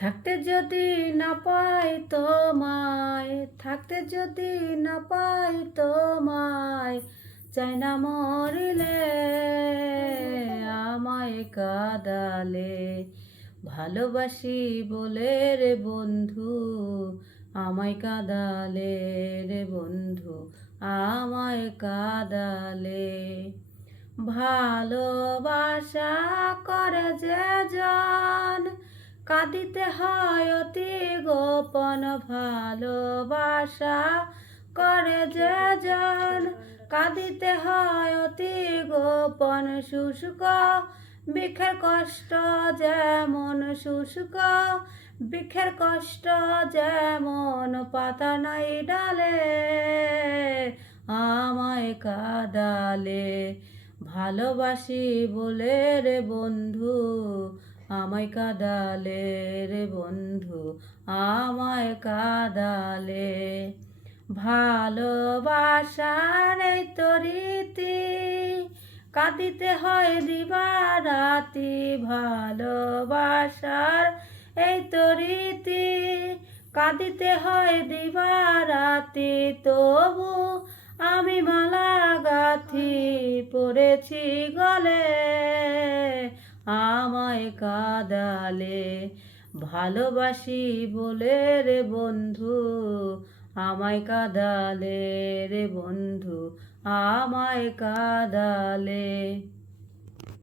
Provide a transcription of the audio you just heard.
থাকতে যদি না পাই তোমায়, থাকতে যদি না পাই তোমায়, চাই না মরিলে আমায় কাঁদালে। ভালোবাসি বলে রে বন্ধু আমায় কাঁদালে রে বন্ধু আমায় কাঁদালে। ভালোবাসা করে যে জন কাঁদিতে হয় অতি গোপন। ভালোবাসা করে যে জন কাঁদিতে হয় অতি গোপন। শুষ্ক বৃক্ষের কষ্ট যেমন, শুষ্ক বৃক্ষের কষ্ট যেমন, পাতা নাই ডালে আমায় কাঁদালে। ভালোবাসি বলে রে বন্ধু আমায় কাঁদালে রে বন্ধু আমায় কাঁদালে। ভালোবাসার এই তো রীতি, কাঁদিতে হয় দিবারাতি। ভালোবাসার এই তো রীতি, কাঁদিতে হয় দিবারাতি। তবু আমি মালা গাঁথি পড়েছি গলে আমায় কাঁদালে। ভালোবাসি বলে রে বন্ধু আমায় কাঁদালে রে বন্ধু আমায় কাঁদালে।